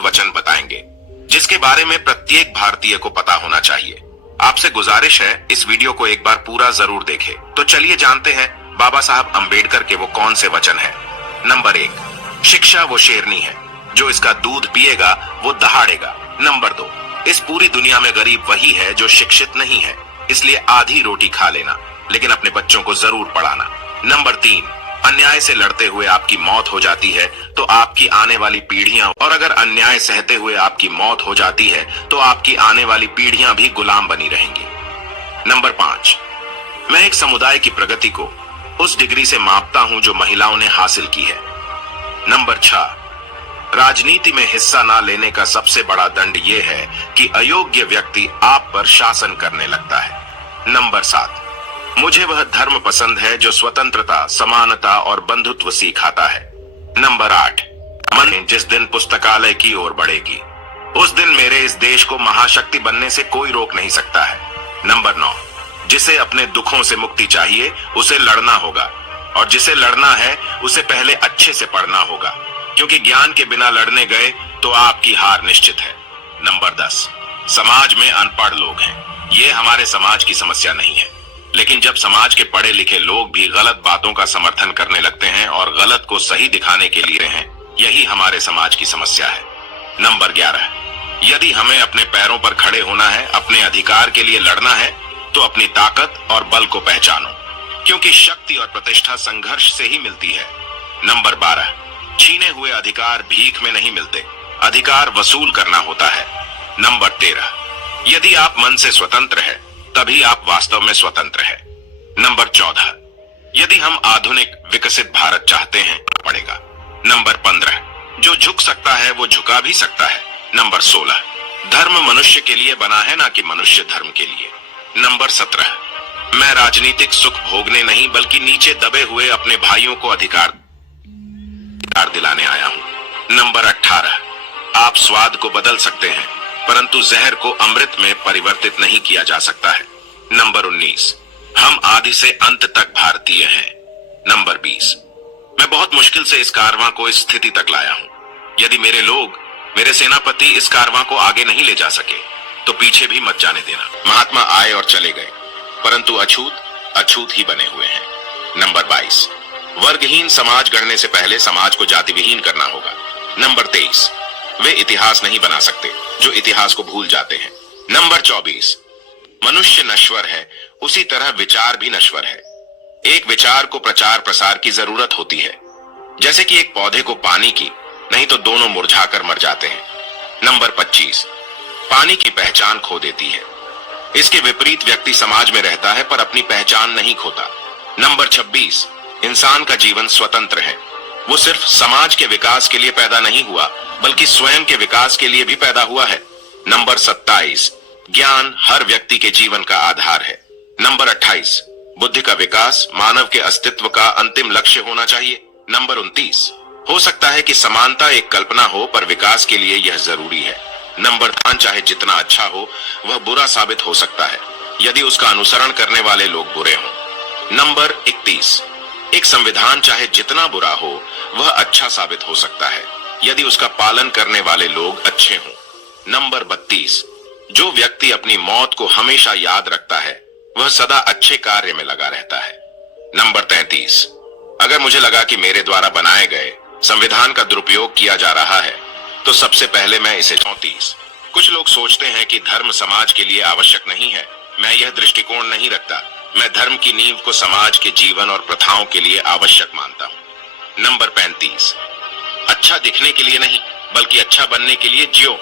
वचन बताएंगे जिसके बारे में प्रत्येक भारतीय को पता होना चाहिए। आपसे गुजारिश है इस वीडियो को एक बार पूरा जरूर देखें। तो चलिए जानते हैं बाबा साहब अंबेडकर के वो कौन से वचन हैं। नंबर 1, शिक्षा वो शेरनी है, जो इसका दूध पिएगा वो दहाड़ेगा। नंबर 2, इस पूरी दुनिया में गरीब वही है जो शिक्षित नहीं है, इसलिए आधी रोटी खा लेना लेकिन अपने बच्चों को जरूर पढ़ाना। नंबर 3, अन्याय से लड़ते हुए आपकी मौत हो जाती है तो आपकी आने वाली पीढ़ियां, और अगर अन्याय सहते हुए आपकी मौत हो जाती है तो आपकी आने वाली पीढ़ियां भी गुलाम बनी रहेंगी। नंबर 5, मैं एक समुदाय की प्रगति को उस डिग्री से मापता हूं जो महिलाओं ने हासिल की है। नंबर 6, राजनीति में हिस्सा ना लेने का सबसे बड़ा दंड यह है कि अयोग्य व्यक्ति आप पर शासन करने लगता है। नंबर 7, मुझे वह धर्म पसंद है जो स्वतंत्रता, समानता और बंधुत्व सिखाता है। नंबर 8, मन जिस दिन पुस्तकालय की ओर बढ़ेगी उस दिन मेरे इस देश को महाशक्ति बनने से कोई रोक नहीं सकता है। नंबर 9, जिसे अपने दुखों से मुक्ति चाहिए उसे लड़ना होगा, और जिसे लड़ना है उसे पहले अच्छे से पढ़ना होगा, क्योंकि ज्ञान के बिना लड़ने गए तो आपकी हार निश्चित है। नंबर 10, समाज में अनपढ़ लोग हैं, ये हमारे समाज की समस्या नहीं है, लेकिन जब समाज के पढ़े लिखे लोग भी गलत बातों का समर्थन करने लगते हैं और गलत को सही दिखाने के लिए हैं, यही हमारे समाज की समस्या है। नंबर 11, यदि हमें अपने पैरों पर खड़े होना है, अपने अधिकार के लिए लड़ना है, तो अपनी ताकत और बल को पहचानो, क्योंकि शक्ति और प्रतिष्ठा संघर्ष से ही मिलती है। नंबर 12, छीने हुए अधिकार भीख में नहीं मिलते, अधिकार वसूल करना होता है। नंबर 13, यदि आप मन से स्वतंत्र हैं, तभी आप वास्तव में स्वतंत्र हैं। नंबर 14, यदि हम आधुनिक विकसित भारत चाहते हैं पड़ेगा। नंबर 15, जो झुक सकता है वो झुका भी सकता है। नंबर 16, धर्म मनुष्य के लिए बना है ना कि मनुष्य धर्म के लिए। नंबर 17, मैं राजनीतिक सुख भोगने नहीं बल्कि नीचे दबे हुए अपने भाइयों को अधिकार दिलाने आया हूं। नंबर 18, आप स्वाद को बदल सकते हैं परंतु जहर को अमृत में परिवर्तित नहीं किया जा सकता है। नंबर 19, हम आदि से अंत तक भारतीय हैं। नंबर 20, मैं बहुत मुश्किल से इस कारवां को इस स्थिति तक लाया हूं। यदि मेरे लोग, मेरे सेनापति इस कारवां को आगे नहीं ले जा सके तो पीछे भी मत जाने देना। महात्मा आए और चले गए परंतु अछूत अछूत ही बने हुए हैं। नंबर 22, वर्गहीन समाज गढ़ने से पहले समाज को जाति विहीन करना होगा। नंबर 23, वे इतिहास नहीं बना सकते जो इतिहास को भूल जाते हैं। नंबर 24, मनुष्य नश्वर है उसी तरह विचार भी नश्वर है। एक विचार को प्रचार प्रसार की जरूरत होती है, जैसे कि एक पौधे को पानी की, नहीं तो दोनों मुरझाकर मर जाते हैं। नंबर 25, पानी की पहचान खो देती है। इसके विपरीत व्यक्ति समाज में रहता है पर अपनी पहचान नहीं खोता। नंबर 26, इंसान का जीवन स्वतंत्र है, वो सिर्फ समाज के विकास के लिए पैदा नहीं हुआ बल्कि स्वयं के विकास के लिए भी पैदा हुआ है। नंबर 27, ज्ञान हर व्यक्ति के जीवन का आधार है। नंबर 28, बुद्धि का विकास मानव के अस्तित्व का अंतिम लक्ष्य होना चाहिए। नंबर 29, हो सकता है कि समानता एक कल्पना हो पर विकास के लिए यह जरूरी है। नंबर 3, चाहे जितना अच्छा हो वह बुरा साबित हो सकता है यदि उसका अनुसरण करने वाले लोग बुरे हों। नंबर 31, एक संविधान चाहे जितना बुरा हो वह अच्छा साबित हो सकता है यदि उसका पालन करने वाले लोग अच्छे हों। नंबर 32, जो व्यक्ति अपनी मौत को हमेशा याद रखता है वह सदा अच्छे कार्य में लगा रहता है। नंबर 33, अगर मुझे लगा कि मेरे द्वारा बनाए गए संविधान का दुरुपयोग किया जा रहा है तो सबसे पहले मैं इसे 34, कुछ लोग सोचते हैं कि धर्म समाज के लिए आवश्यक नहीं है। मैं यह दृष्टिकोण नहीं रखता। मैं धर्म की नींव को समाज के जीवन और प्रथाओं के लिए आवश्यक मानता हूं। नंबर 35, अच्छा दिखने के लिए नहीं बल्कि अच्छा बनने के लिए जियो।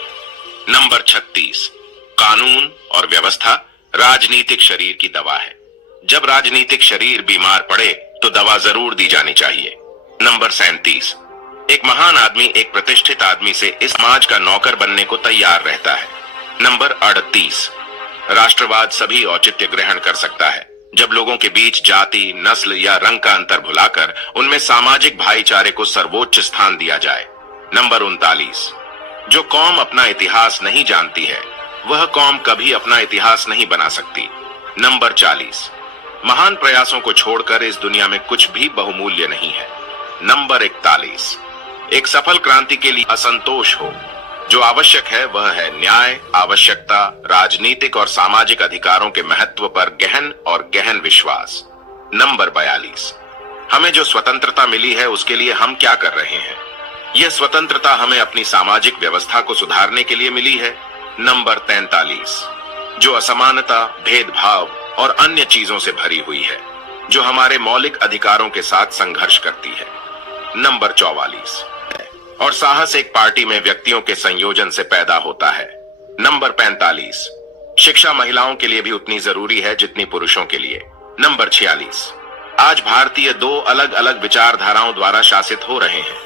नंबर 36, कानून और व्यवस्था राजनीतिक शरीर की दवा है। जब राजनीतिक शरीर बीमार पड़े तो दवा जरूर दी जानी चाहिए। नंबर 37, एक महान आदमी एक प्रतिष्ठित आदमी से इस समाज का नौकर बनने को तैयार रहता है। नंबर 38, राष्ट्रवाद सभी औचित्य ग्रहण कर सकता है जब लोगों के बीच जाति, नस्ल या रंग का अंतर भुलाकर उनमें सामाजिक भाईचारे को सर्वोच्च स्थान दिया जाए। नंबर 39, जो कौम अपना इतिहास नहीं जानती है वह कौम कभी अपना इतिहास नहीं बना सकती। नंबर 40, महान प्रयासों को छोड़कर इस दुनिया में कुछ भी बहुमूल्य नहीं है। नंबर 41, एक सफल क्रांति के लिए असंतोष हो जो आवश्यक है वह है न्याय, आवश्यकता, राजनीतिक और सामाजिक अधिकारों के महत्व पर गहन और गहन विश्वास। नंबर 42, हमें जो स्वतंत्रता मिली है उसके लिए हम क्या कर रहे हैं? यह स्वतंत्रता हमें अपनी सामाजिक व्यवस्था को सुधारने के लिए मिली है। नंबर 43, जो असमानता, भेदभाव और अन्य चीजों से भरी हुई है, जो हमारे मौलिक अधिकारों के साथ संघर्ष करती है। नंबर 44, और साहस एक पार्टी में व्यक्तियों के संयोजन से पैदा होता है। नंबर 45, शिक्षा महिलाओं के लिए भी उतनी जरूरी है जितनी पुरुषों के लिए। नंबर 46, आज भारतीय दो अलग अलग विचारधाराओं द्वारा शासित हो रहे हैं।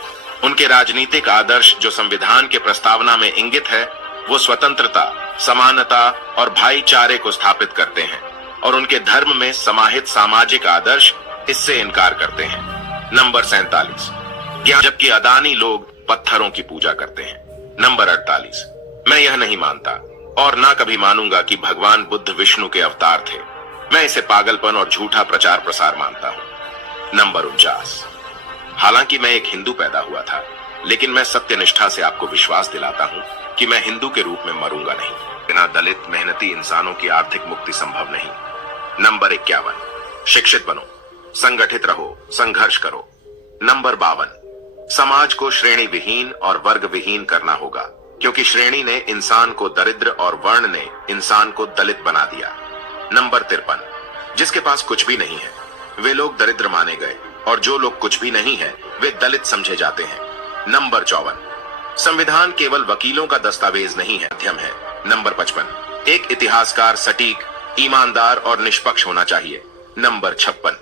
उनके राजनीतिक आदर्श जो संविधान के प्रस्तावना में इंगित है वो स्वतंत्रता, समानता और भाईचारे को स्थापित करते हैं, और उनके धर्म में समाहित सामाजिक आदर्श इससे इनकार करते हैं। नंबर 47, जबकि अदानी लोग पत्थरों की पूजा करते हैं। नंबर 48, मैं यह नहीं मानता और ना कभी मानूंगा कि भगवान बुद्ध विष्णु के अवतार थे। मैं इसे पागलपन और झूठा प्रचार प्रसार मानता हूं। नंबर 49, हालांकि मैं एक हिंदू पैदा हुआ था, लेकिन मैं सत्यनिष्ठा से आपको विश्वास दिलाता हूं कि मैं हिंदू के रूप में मरूंगा नहीं। बिना दलित मेहनती इंसानों की आर्थिक मुक्ति संभव नहीं। नंबर 51, शिक्षित बनो, संगठित रहो, संघर्ष करो। नंबर 52, समाज को श्रेणी विहीन और वर्ग विहीन करना होगा, क्योंकि श्रेणी ने इंसान को दरिद्र और वर्ण ने इंसान को दलित बना दिया। नंबर 53, जिसके पास कुछ भी नहीं है वे लोग दरिद्र माने गए, और जो लोग कुछ भी नहीं है वे दलित समझे जाते हैं। नंबर 54, संविधान केवल वकीलों का दस्तावेज नहीं है, माध्यम है। नंबर 55, एक इतिहासकार सटीक, ईमानदार और निष्पक्ष होना चाहिए। नंबर 56,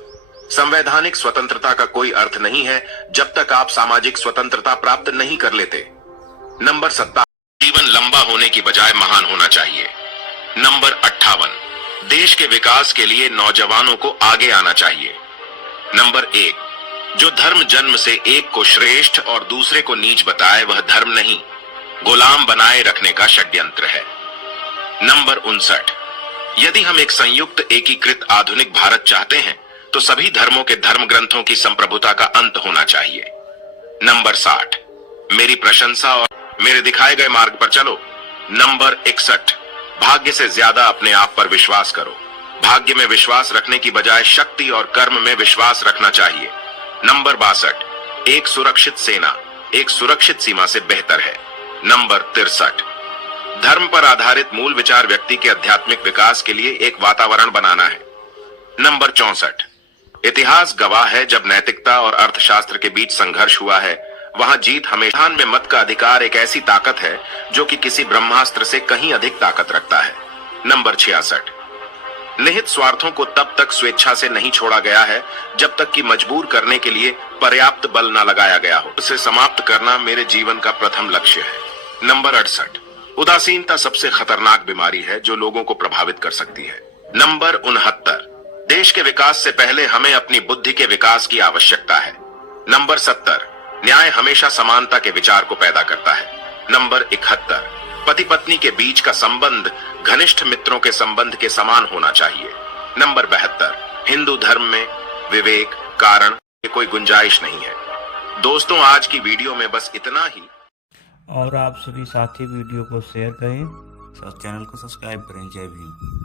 संवैधानिक स्वतंत्रता का कोई अर्थ नहीं है जब तक आप सामाजिक स्वतंत्रता प्राप्त नहीं कर लेते। नंबर 57, जीवन लंबा होने की बजाय महान होना चाहिए। नंबर 58, देश के विकास के लिए नौजवानों को आगे आना चाहिए। नंबर 1, जो धर्म जन्म से एक को श्रेष्ठ और दूसरे को नीच बताए वह धर्म नहीं, गुलाम बनाए रखने का षड्यंत्र है। नंबर 59, यदि हम एक संयुक्त एकीकृत आधुनिक भारत चाहते हैं तो सभी धर्मों के धर्म ग्रंथों की संप्रभुता का अंत होना चाहिए। नंबर 60, मेरी प्रशंसा और मेरे दिखाए गए मार्ग पर चलो। नंबर 61, भाग्य से ज्यादा अपने आप पर विश्वास करो। भाग्य में विश्वास रखने की बजाय शक्ति और कर्म में विश्वास रखना चाहिए। नंबर 62, एक सुरक्षित सेना एक सुरक्षित सीमा से बेहतर है। नंबर 63, धर्म पर आधारित मूल विचार व्यक्ति के आध्यात्मिक विकास के लिए एक वातावरण बनाना है। नंबर 64, इतिहास गवाह है जब नैतिकता और अर्थशास्त्र के बीच संघर्ष हुआ है वहां जीत हमेशा में मत का अधिकार एक ऐसी ताकत है जो कि किसी ब्रह्मास्त्र से कहीं अधिक ताकत रखता है। नंबर 66, निहित स्वार्थों को तब तक स्वेच्छा से नहीं छोड़ा गया है जब तक कि मजबूर करने के लिए पर्याप्त बल न लगाया गया हो। उसे समाप्त करना मेरे जीवन का प्रथम लक्ष्य है। नंबर 68, उदासीनता सबसे खतरनाक बीमारी है जो लोगों को प्रभावित कर सकती है। नंबर 69, देश के विकास से पहले हमें अपनी बुद्धि के विकास की आवश्यकता है। नंबर 70, न्याय हमेशा समानता के विचार को पैदा करता है। नंबर 71, पति पत्नी के बीच का संबंध घनिष्ठ मित्रों के संबंध के समान होना चाहिए। नंबर 72, हिंदू धर्म में विवेक, कारण की कोई गुंजाइश नहीं है। दोस्तों, आज की वीडियो में बस इतना ही। और आप सभी साथी वीडियो को शेयर करें, चैनल को सब्सक्राइब करें। जय भीम।